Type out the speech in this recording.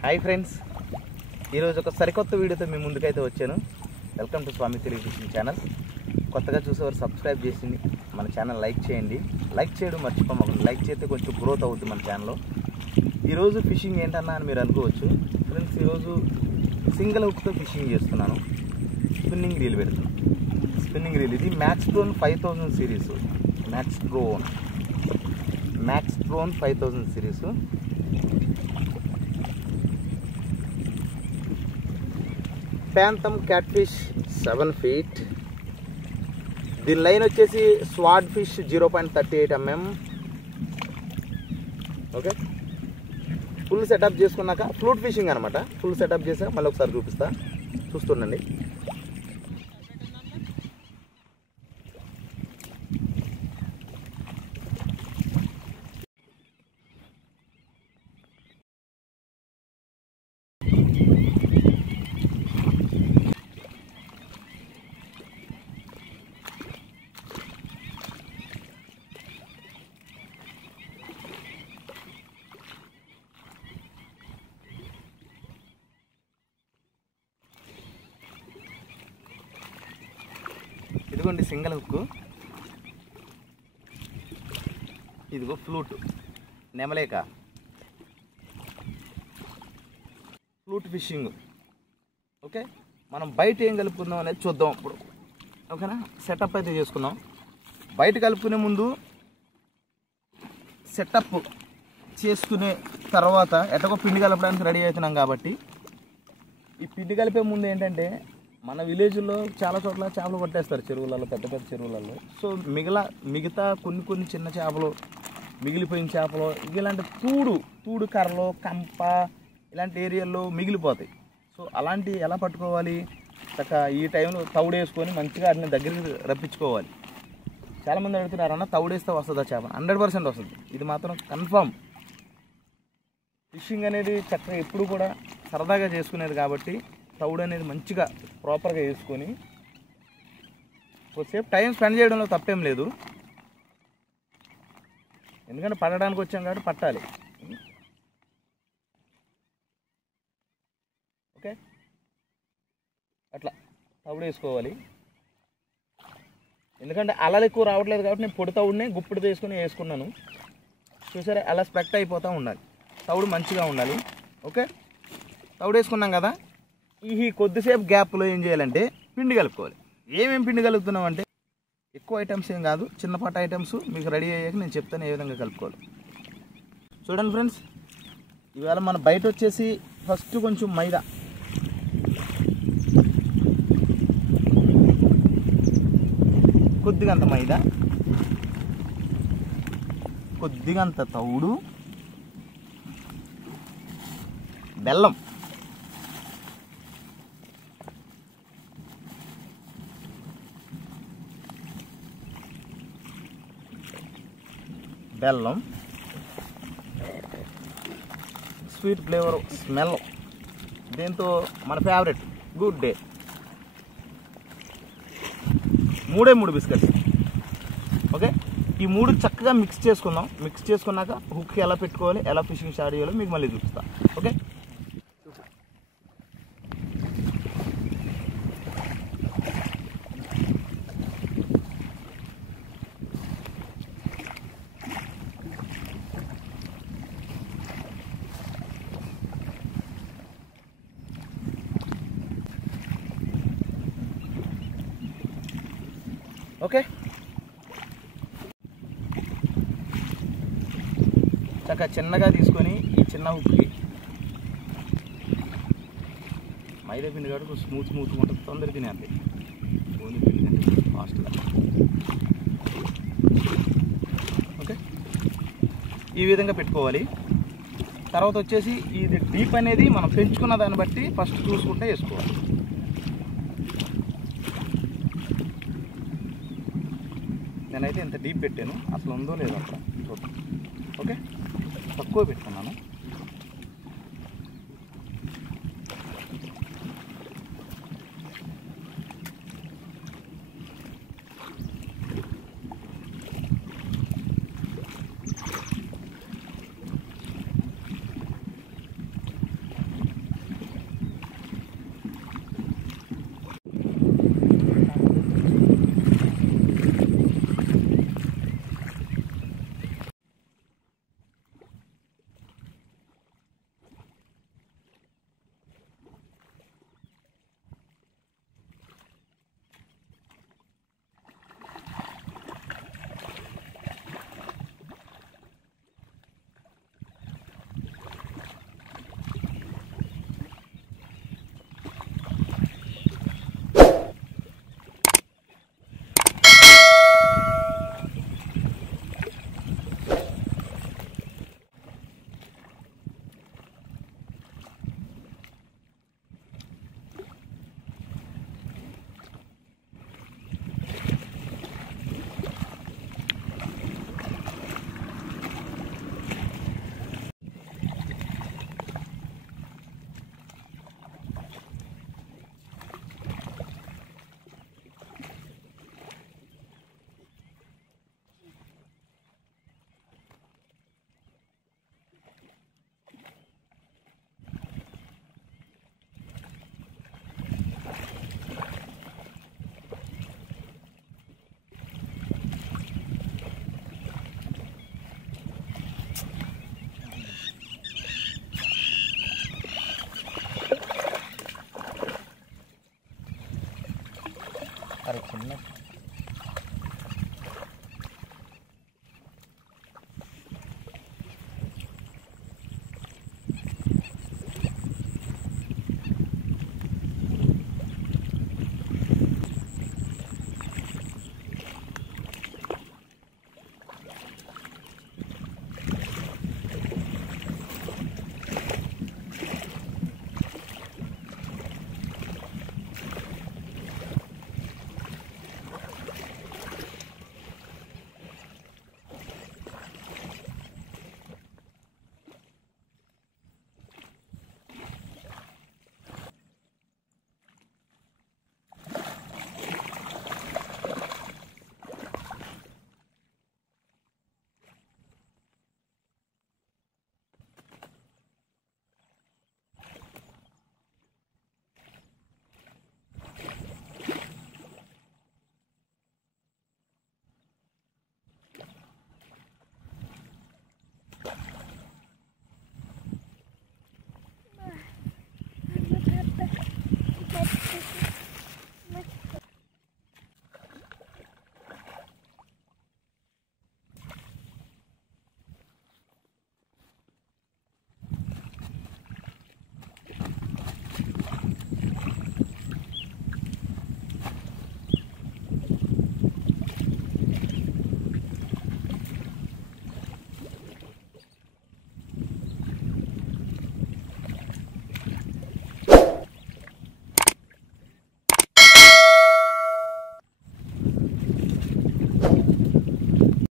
Hi friends, ఈరోజు ఒక సరికొత్త వీడియోతో మీ ముందుకైతే వచ్చాను. Welcome to Swami Telugu fishing channel. కొత్తగా చూసేవారు సబ్స్క్రైబ్ చేసి మన ఛానల్ లైక్ చేయండి. లైక్ చేయడం మర్చిపోమాకండి. లైక్ చేస్తే కొంచెం గ్రోత్ అవుతుంది మన ఛానల్లో. ఈరోజు ఫిషింగ్ ఏంటన్నా అని మీరు అనుకోవచ్చు. ఫ్రెండ్స్, ఈరోజు సింగిల్ హుక్తో ఫిషింగ్ చేస్తున్నాను. స్పిన్నింగ్ రీల్ పెడుతున్నాను. స్పిన్నింగ్ రీల్ ఇది Maxtron 5000 series. Maxtron 5000 series. Phantom catfish 7 feet. దీని లైన్ వచ్చేసి స్వాడ్ ఫిష్ 0.38 mm. ఓకే, ఫుల్ సెటప్ చేసుకున్నాక ఫ్లూట్ ఫిషింగ్ అనమాట. ఫుల్ సెటప్ చేసాక మళ్ళీ ఒకసారి చూపిస్తా, చూస్తుండండి. ఇదిగోండి సింగిల్ హుక్, ఇదిగో ఫ్లూట్, నెమలేక ఫ్లూట్ ఫిషింగ్. ఓకే, మనం బయట ఏం కలుపుకుందాం అనేది చూద్దాం ఇప్పుడు. ఓకేనా, సెటప్ అయితే చేసుకుందాం. బయట కలుపుకునే ముందు సెటప్ చేసుకునే తర్వాత ఎటకో పిండి కలపడానికి రెడీ అవుతున్నాం కాబట్టి, ఈ పిండి కలిపే ముందు ఏంటంటే మన విలేజ్లో చాలా చోట్ల చేపలు పట్టేస్తారు చెరువులలో, పెద్ద పెద్ద చెరువులలో. సో మిగతా కొన్ని చిన్న చేపలు, మిగిలిపోయిన చేపలు, ఇలాంటి తూడు కర్రలు, కంప ఇలాంటి ఏరియాల్లో మిగిలిపోతాయి. సో అలాంటివి ఎలా పట్టుకోవాలి? ఈ టైంలో తౌడు వేసుకొని మంచిగా వాటిని దగ్గరికి రప్పించుకోవాలి. చాలామంది అడుగుతున్నారు, అన్న తౌడేస్తే వస్తుందా చేప? 100% వస్తుంది. ఇది మాత్రం కన్ఫామ్. ఫిషింగ్ అనేది చక్కగా ఎప్పుడు కూడా సరదాగా చేసుకునేది కాబట్టి తౌడు అనేది మంచిగా ప్రాపర్గా వేసుకొని కొద్దిసేపు టైం స్పెండ్ చేయడంలో తప్పేం లేదు. ఎందుకంటే పట్టడానికి వచ్చాం కాబట్టి పట్టాలి. ఓకే, అట్లా తౌడు వేసుకోవాలి. ఎందుకంటే అలలు ఎక్కువ రావట్లేదు కాబట్టి నేను పొడి తౌడునే గుప్పుడు తీసుకుని వేసుకున్నాను. చూసారా, అలా స్పెక్ట్ అయిపోతూ ఉండాలి. తౌడు మంచిగా ఉండాలి. ఓకే, తౌడు వేసుకున్నాం కదా, ఈ కొద్దిసేపు గ్యాప్లో ఏం చేయాలంటే పిండి కలుపుకోవాలి. ఏమేమి పిండి కలుపుతున్నాం అంటే ఎక్కువ ఐటమ్స్ ఏం కాదు, చిన్నపాటి ఐటమ్స్ మీకు రెడీ అయ్యాక నేను చెప్తాను ఏ విధంగా కలుపుకోవాలి. చూడండి ఫ్రెండ్స్, ఇవాళ మన బయట వచ్చేసి ఫస్ట్ కొంచెం మైదా, కొద్దిగంత మైదా, కొద్దిగంత తౌడు, బెల్లం, స్వీట్ ఫ్లేవర్, స్మెల్, దీంతో మన favourite good day, 3 biscuits. Okay, ఈ 3 చక్కగా మిక్స్ చేసుకుందాం. మిక్స్ చేసుకున్నాక హుక్ ఎలా పెట్టుకోవాలి, ఎలా ఫిషింగ్ స్టార్ట్ చేయాలో మీకు మళ్ళీ చూపిస్తా. ఓకే, ఓకే, చక్కగా చిన్నగా తీసుకొని ఈ చిన్న హుక్కి మైదా పిండి కాబట్టి స్మూత్గా ఉంటుంది, తొందరగా తినేది. ఓన్లీ పిండి కంటే ఫాస్ట్గా. ఓకే, ఈ విధంగా పెట్టుకోవాలి. తర్వాత వచ్చేసి ఇది డీప్ అనేది మనం పెంచుకున్న దాన్ని బట్టి ఫస్ట్ చూసుకుంటే వేసుకోవాలి. నేనైతే ఇంత డీప్ పెట్టాను, అసలు ఉందో లేదో అక్కడ చూద్దాం. ఓకే, తక్కువ పెట్టుకున్నాను. చిన్న